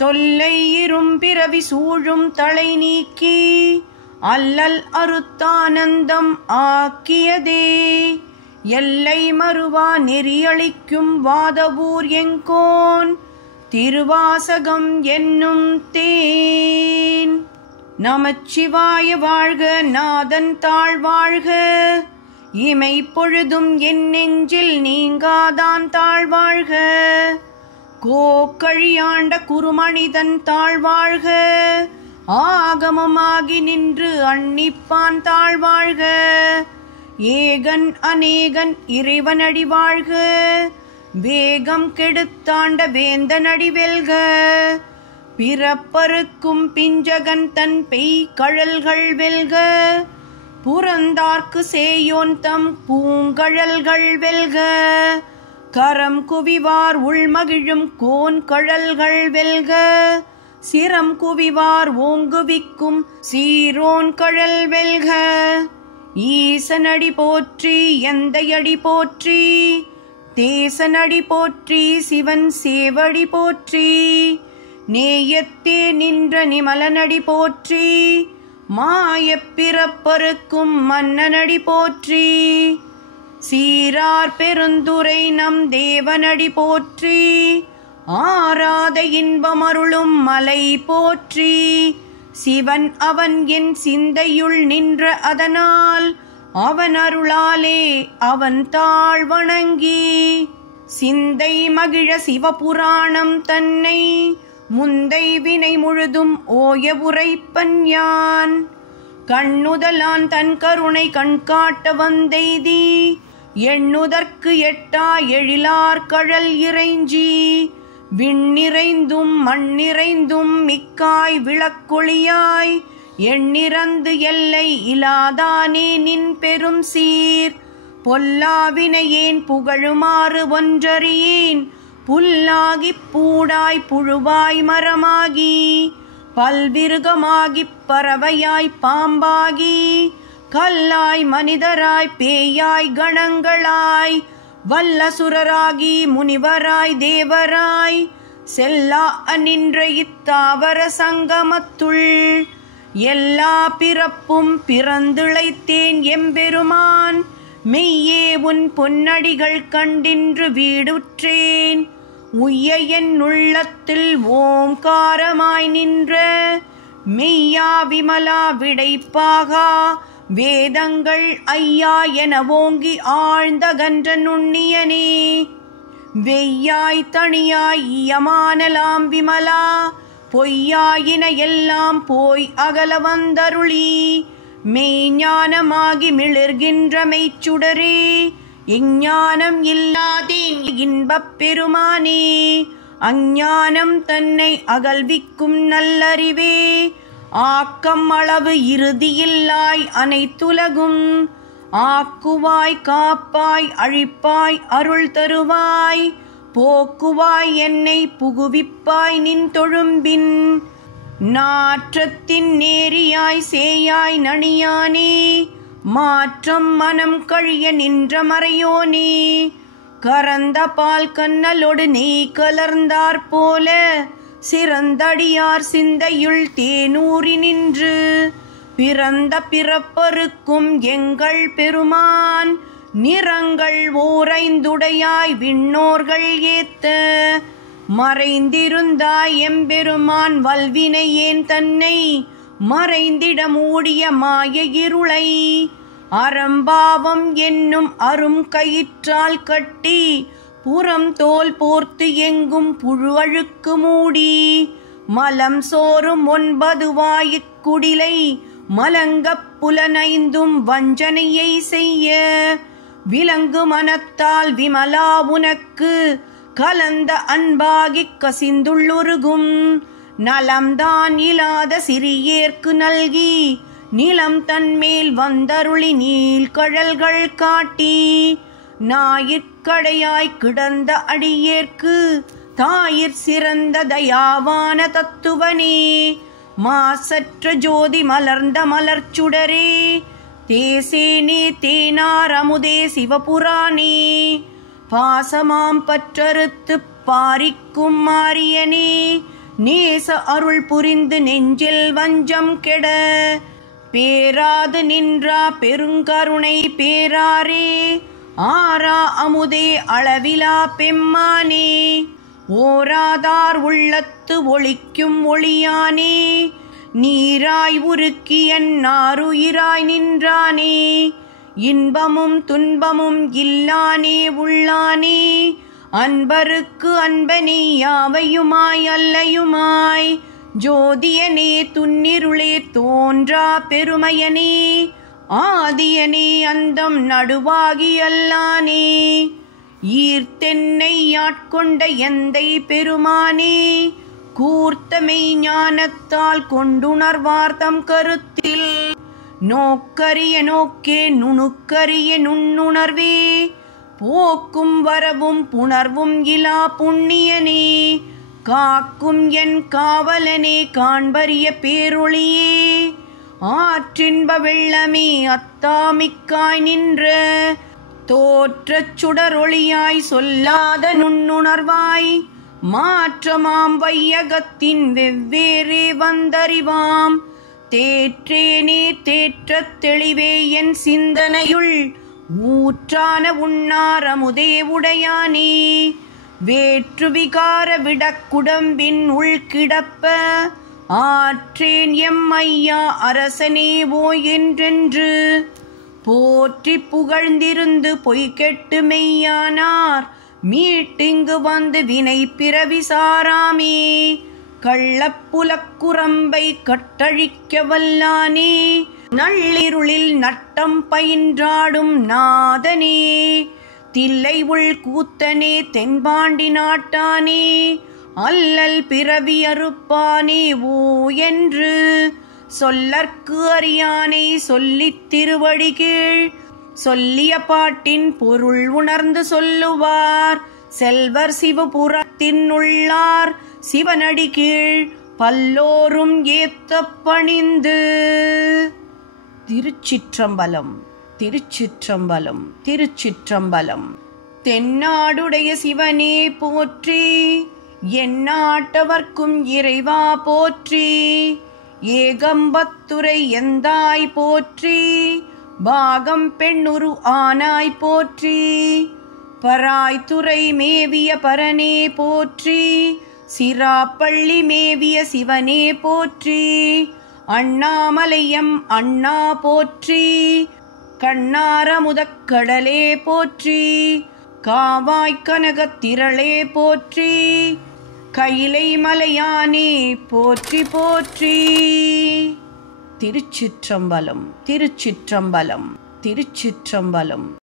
தொல்லை இரும்பிறவி சூழும் தலை நீக்கி அல்லல் அறுத்தானந்தம் ஆக்கியதே. எல்லை மறுவா நெறியளிக்கும் வாதவூர் எங்கோன் திருவாசகம் என்னும் தேன். நமச்சிவாய வாழ்க, நாதன் தாழ் வாழ்க, இமை பொழுதும் என் நெஞ்சில் நீங்காதான் தாழ் வாழ்க. கோக்கழியாண்ட குருமனிதன் தாழ் வாழ்க, ஆகமமாகி நின்று அன்னிப்பான் தாழ் வாழ்க. ஏகன் அநேகன் இறைவனடி வாழ்க, வேகம் கெடுத்தாண்ட வேந்தனடி வெல்க. பிறப்பருக்கும் பிஞ்சகன் தன் பெய் கழல்கள் வெல்க, புறந்தார்க்கு சேயோன் தம் பூங்கழல்கள் வெல்க. கரம் குவிவார் உள்மகிழும் கோன் கழல்கள் வெல்க, சிரம் குவிவார் ஓங்குவிக்கும் சீரோன் கழல் வெல்க. ஈசனடி போற்றி எந்தையடி போற்றி, தேசனடி போற்றி சிவன் சேவடி போற்றி. நேயத்தே நின்ற நிமலனடி போற்றி, மாயப் பிறப்பருக்கும் மன்னனடி போற்றி. சீரார் பெருந்துரை நம் தேவனடி போற்றி, ஆராத இன்பமருளும் மலை போற்றி. சிவன் அவன் என் சிந்தையுள் நின்ற அதனால், அவன் அருளாலே அவன் தாழ் வணங்கி. சிந்தை மகிழ சிவபுராணம் தன்னை, முந்தை வினை முழுதும் ஓய உரைப்பன் யான். கண்ணுதலான் தன் கருணை கண்காட்ட வந்தெய்தி, எண்ணுதற்கு எட்டா எழிலார் கழல் இறைஞ்சி. விண்ணிறைந்தும் மண்ணிறைந்தும் மிக்காய் விளக்கொளியாய், எண்ணிறந்து எல்லை இலாதானே நின் பெரும் சீர். பொல்லாவினையேன் புகழுமாறு ஒன்றறியேன், புல்லாகிப் பூடாய் புழுவாய் மரமாகி, பல்விருகமாகிப் பறவையாய் பாம்பாகி, கல்லாய் மனிதராய் பேயாய் கணங்களாய், வல்லசுரராகி முனிவராய் தேவராய், செல்லா அநின்ற இத்தாவர சங்கமத்துள். எல்லா பிறப்பும் பிறந்திழைத்தேன் எம்பெருமான், மெய்யே உன் பொன்னடிகள் கண்டின்று வீடுற்றேன். உய்ய என் உள்ளத்தில் ஓம்காரமாய் நின்ற, மெய்யா விமலா விடைப்பாகா வேதங்கள் ஐயா என ஓங்கி ஆழ்ந்தகன்ற நுண்ணியனே. வெய்யாய் தனியாய் இயமானலாம் விமலா, பொய்யாயின எல்லாம் போய் அகல வந்தருளி. மெய்ஞானமாகி மிளிர்கின்ற மெய்ச்சுடரே, எஞ்ஞானம் இல்லாதேன் இன்பப் பெருமானே. அஞ்ஞானம் தன்னை அகல்விக்கும் நல்லறிவே, ஆக்கம் அளவு இறுதியில்லாய் அனைத்துலகும். ஆக்குவாய் காப்பாய் அழிப்பாய் அருள் தருவாய், போக்குவாய் என்னை புகுவிப்பாய் நின் தொழும்பின். நாற்றத்தின் நேரியாய் சேயாய் நணியானே, மாற்றம் மனம் கழிய நின்ற மறையோனே. கறந்த பால் கண்ணலோடு நெய் கலர்ந்தாற் போல, சிறந்தடியார் சிந்தையுள் தேனூறி நின்று. பிறந்த பிறப்பருக்கும் எங்கள் பெருமான், நிறங்கள் ஓரைந்துடையாய் விண்ணோர்கள் ஏத்த. மறைந்திருந்தாய் எம்பெருமான் வல்வினையேன் தன்னை, மறைந்திட மூடிய மாய இருளை. அறம்பாவம் என்னும் அரும் கயிற்றால் கட்டி, புறம் தோல் போர்த்து எங்கும் புழு அழுக்கு மூடி. மலம் சோறும் 9 வாயுக்குடிலை, மலங்கப் புலனைந்தும் வஞ்சனையை செய்ய. விலங்கு மனத்தால் விமலா உனக்கு, கலந்த அன்பாகிக் கசிந்துள்ளுருகும். நலம்தான் இல்லாத சிறியேற்கு நல்கி, நிலம் தன்மேல் வந்தருளி நீள்கழல்கள் காட்டி. ஞாயிற்கடையாய் கிடந்த அடியேற்கு, தாயிற் சிறந்த தயாவான தத்துவனே. மாசற்ற ஜோதி மலர்ந்த மலர்ச்சுடரே, தேசேனே தேனார் அமுதே சிவபுராணே. பாசமாம் பற்றறுத்துப் பாரிக்கும் மாரியனே, நேச அருள் புரிந்து நெஞ்சில் வஞ்சம் கெட பேராது நின்றா பெருங்கருணை பேராரே ஆரா அமுதே அளவிலா பெம்மானே ஓராதார் உள்ளத்து ஒளிக்கும் ஒளியானே நீராய் உருக்கியன் நாருயிராய் நின்றானே இன்பமும் துன்பமும் இல்லானே உள்ளானே அன்பருக்கு அன்பனே யாவையுமாய் அல்லையுமாய் ஜோதியனே துன்னிருளே தோன்றா பெருமையனே ஆதியனே அந்தம் நடுவாகி அல்லானே ஈர்த்தென்னை ஆட்கொண்ட எந்தை பெருமானே கூர்த்தமை ஞானத்தால் கொண்டுணர்வார்த்தம் கருத்தில் நோக்கரிய நோக்கே நுணுக்கரிய நுண்ணுணர்வே போக்கும் வரவும் புணர்வும் இலா புண்ணியனே காக்கும் என் காவலனே காண்பரிய பேரொளியே ஆற்றின்ப வெள்ளமே அத்தாமிக்காய் நின்ற தோற்றச் சுடரொளியாய் சொல்லாத நுண்ணுணர்வாய் மாற்றமாம் வையகத்தின் வெவ்வேறே வந்தறிவாம் தேற்றேனே தேற்றத் தெளிவே என் சிந்தனையுள் ஊற்றான உண்ணாரமுதே உடையானே வேற்று விகார விடக்குடம்பின் உள்கிடப்ப ஆற்றேன் எம் ஐயா அரசனே ஓ என்றென்று போற்றி புகழ்ந்திருந்து பொய்கெட்டு மெய்யானார் மீட்டிங்கு வந்து வினை பிறவி சாராமே கள்ளப்புலக்குரம்பை கட்டழிக்க வல்லானே நள்ளிருளில் நட்டம் பயின்றாடும் நாதனே தில்லை உள் கூத்தனே தென்பாண்டி நாட்டானே அல்லல் பிறவி அறுப்பானே ஓ என்று சொல்லற்கு அறியானை சொல்லித் திருவடி கீழ் சொல்லிய பாட்டின் பொருள் உணர்ந்து சொல்லுவார் செல்வர் சிவபுரத்தின் உள்ளார் சிவனடி கீழ் பல்லோரும் ஏத்த பணிந்து. திருச்சிற்றம்பலம் திருச்சிற்றம்பலம் திருச்சிற்றம்பலம். தென்னாடுடைய சிவனே போற்றி, எந்நாட்டவர்க்கும் இறைவா போற்றி, ஏகம்பத்துரை எந்தாய் போற்றி, பாகம் பெண்ணுரு ஆனாய் போற்றி, பராய்த்துறை மேவிய பரனே போற்றி, சிராப்பள்ளி மேவிய சிவனே போற்றி, அண்ணாமலையம் அண்ணா போற்றி, கண்ணாரமுதக் கடலே போற்றி, காவாய்க் கனகத் திரளே போற்றி, கைலை மலையானே போற்றி போற்றி. திருச்சிற்றம்பலம் திருச்சிற்றம்பலம் திருச்சிற்றம்பலம்.